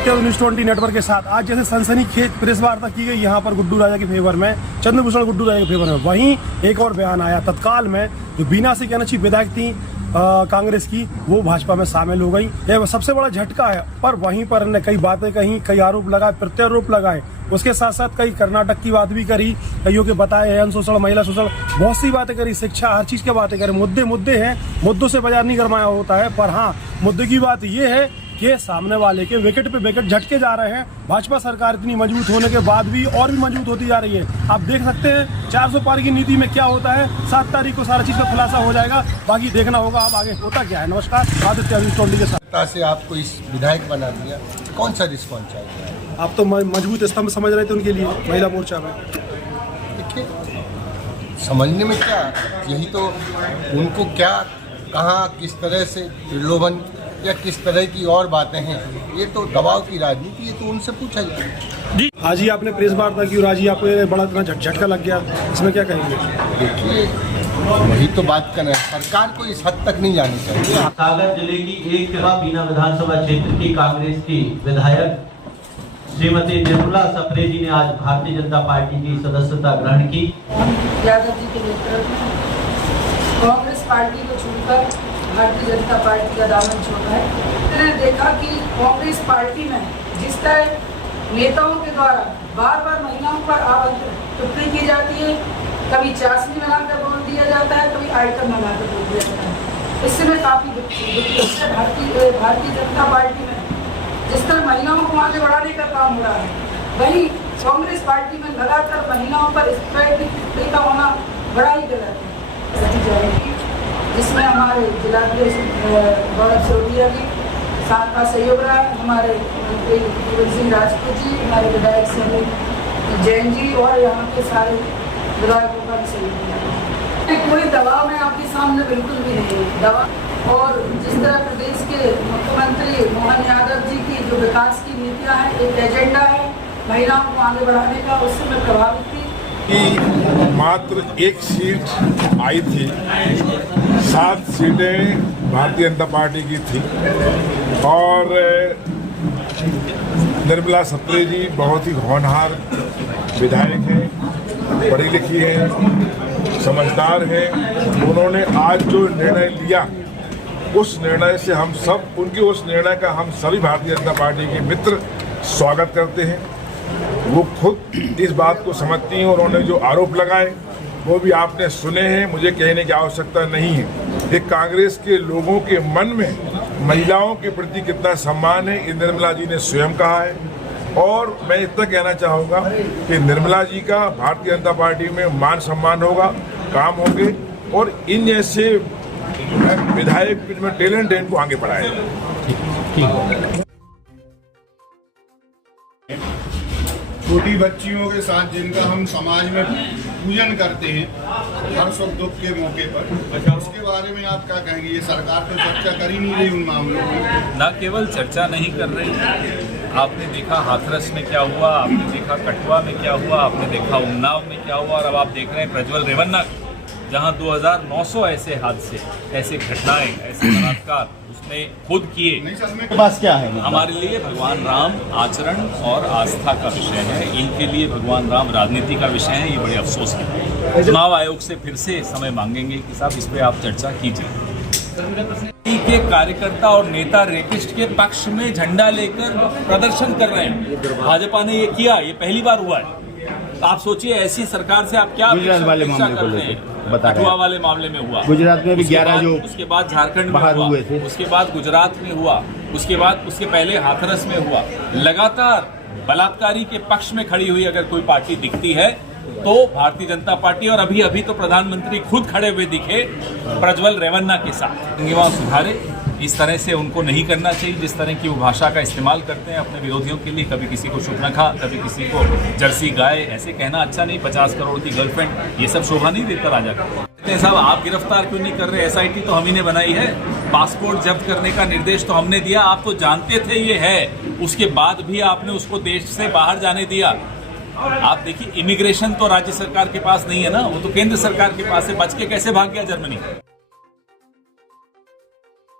Aditya news 20 network के साथ आज जैसे सनसनीखेज प्रेस वार्ता की गई यहाँ पर गुड्डू राजा के फेवर में, चंद्रभूषण गुड्डू राजा के फेवर में, वहीं एक और बयान आया तत्काल में जो बीना से कहना चाहिए विधायक थी कांग्रेस की, वो भाजपा में शामिल हो गई। यह सबसे बड़ा झटका है। पर वहीं पर ने कई बातें कही, कई आरोप लगाए, प्रत्यारोप लगाए। उसके साथ साथ कई कर्नाटक की बात भी करी, कईयों के बताए यौन शोषण, महिला शोषण, बहुत सी बातें करी, शिक्षा, हर चीज की बातें करी। मुद्दे हैं, मुद्दों से बाजार नहीं गरमाया होता है। पर हाँ, मुद्दे की बात ये है कि सामने वाले के विकेट पे विकेट झटके जा रहे हैं। भाजपा सरकार इतनी मजबूत होने के बाद भी और भी मजबूत होती जा रही है। आप देख सकते हैं 400 पार की नीति में क्या होता है। 7 तारीख को सारा चीज का खुलासा हो जाएगा, बाकी देखना होगा अब आगे होता क्या है। नमस्कार, आदित्य न्यूज़ 20 के साथ। से आपको इस विधायक बना दिया, कौन सा रिस्पॉन्स चाहिए? आप तो मजबूत स्तंभ समझ रहे थे उनके लिए महिला मोर्चा में। देखिए, समझने में क्या, यही तो उनको क्या, कहाँ, किस तरह से प्रलोभन या किस तरह की और बातें हैं, ये तो दबाव की राजनीति, ये तो उनसे पूछा जाए। जी आज ही आपने प्रेस वार्ता की और आज ही आपको बड़ा इतना झटका लग गया, इसमें क्या कहेंगे? देखिए, वही तो बात कर रहे हैं, सरकार को इस हद तक नहीं जानी चाहिए। सागर जिले की एक बीना विधानसभा क्षेत्र की कांग्रेस की विधायक श्रीमती निर्मला सप्रे जी ने आज भारतीय जनता पार्टी की सदस्यता ग्रहण की। यादव जी के नेतृत्व में कांग्रेस पार्टी को छोड़कर भारतीय जनता पार्टी का दामन छोड़ा है। मैंने देखा कि कांग्रेस पार्टी में जिस तरह नेताओं के द्वारा बार बार महिलाओं पर टिप्पणी की जाती है, कभी चाशनी बनाकर बोल दिया जाता है, कभी आइटम बनाकर बोल दिया जाता है। इससे मैं काफी भारतीय जनता पार्टी में जिस तरह महिलाओं को आगे बढ़ाने का काम हो रहा है, वहीं कांग्रेस पार्टी में लगातार महिलाओं पर इस तरह की टिप्पणी का होना बड़ा ही गलत है। जिसमें हमारे जिलाध्यक्ष गौरव सिरोदिया जी साथ का सहयोग रहा, हमारे मंत्री केवल सिंह राजपूत जी, हमारे विधायक सिंह जैन जी और यहाँ के सारे विधायकों का भी सहयोग दिया। कोई दबाव में आपके सामने बिल्कुल भी नहीं है दबाव। और जिस तरह प्रदेश के मुख्यमंत्री मोहन यादव जी की जो विकास की नीतियाँ हैं, एक एजेंडा है महिलाओं को आगे बढ़ाने का, उससे मैं प्रभावित थी। मात्र एक सीट आई थी, 7 सीटें भारतीय जनता पार्टी की थी और निर्मला सप्रे जी बहुत ही होनहार विधायक हैं, पढ़ी लिखी हैं, समझदार हैं। उन्होंने आज जो निर्णय लिया, उस निर्णय से हम सब, उनके उस निर्णय का हम सभी भारतीय जनता पार्टी के मित्र स्वागत करते हैं। वो खुद इस बात को समझती हैं और उन्होंने जो आरोप लगाए वो भी आपने सुने हैं, मुझे कहने की आवश्यकता नहीं है। एक कांग्रेस के लोगों के मन में महिलाओं के प्रति कितना सम्मान है, ये निर्मला जी ने स्वयं कहा है। और मैं इतना कहना चाहूँगा कि निर्मला जी का भारतीय जनता पार्टी में मान सम्मान होगा, काम होंगे और इन जैसे विधायक में टैलेंट है, इनको आगे बढ़ाएगा। छोटी बच्चियों के साथ जिनका हम समाज में पूजन करते हैं हर सुख दुख के मौके पर, उसके बारे में आप क्या कहेंगे? ये सरकार तो चर्चा कर ही नहीं रही उन मामलों में। न केवल चर्चा नहीं कर रही, आपने देखा हाथरस में क्या हुआ, आपने देखा कठुआ में क्या हुआ, आपने देखा उन्नाव में क्या हुआ, और अब आप देख रहे हैं प्रज्वल रेवन्ना, जहां 2900 ऐसे हादसे, ऐसे घटनाएं, ऐसे बलात्कार उसने खुद किए। पास क्या है? हमारे लिए भगवान राम आचरण और आस्था का विषय है, इनके लिए भगवान राम राजनीति का विषय है। ये बड़े अफसोस की बात है। चुनाव आयोग से फिर से समय मांगेंगे कि साहब इस पे आप चर्चा कीजिए। के कार्यकर्ता और नेता रेपिस्ट के पक्ष में झंडा लेकर प्रदर्शन कर रहे हैं। भाजपा ने ये किया, ये पहली बार हुआ है। आप सोचिए ऐसी सरकार से आप क्या गुजरात वाले मामले को लेकर बता रहे हैं। वाले मामले में हुआ, गुजरात में भी 11 जो उसके बाद झारखंड में बाहर हुए थे, उसके बाद गुजरात में हुआ, उसके बाद उसके पहले हाथरस में हुआ। लगातार बलात्कारी के पक्ष में खड़ी हुई अगर कोई पार्टी दिखती है तो भारतीय जनता पार्टी, और अभी अभी तो प्रधानमंत्री खुद खड़े हुए दिखे प्रज्वल रेवन्ना के साथ। सुधारे, इस तरह से उनको नहीं करना चाहिए जिस तरह की वो भाषा का इस्तेमाल करते हैं अपने विरोधियों के लिए। कभी किसी को शुक्नखा, कभी किसी को जर्सी गाय, ऐसे कहना अच्छा नहीं। 50 करोड़ की गर्लफ्रेंड, ये सब शोभा नहीं देता राजा का। कहते हैं साहब आप गिरफ्तार क्यों नहीं कर रहे? SIT तो हम ही ने बनाई है, पासपोर्ट जब्त करने का निर्देश तो हमने दिया, आप तो जानते थे ये है, उसके बाद भी आपने उसको देश से बाहर जाने दिया। आप देखिए, इमिग्रेशन तो राज्य सरकार के पास नहीं है ना, वो तो केंद्र सरकार के पास है। बच के कैसे भाग गया जर्मनी?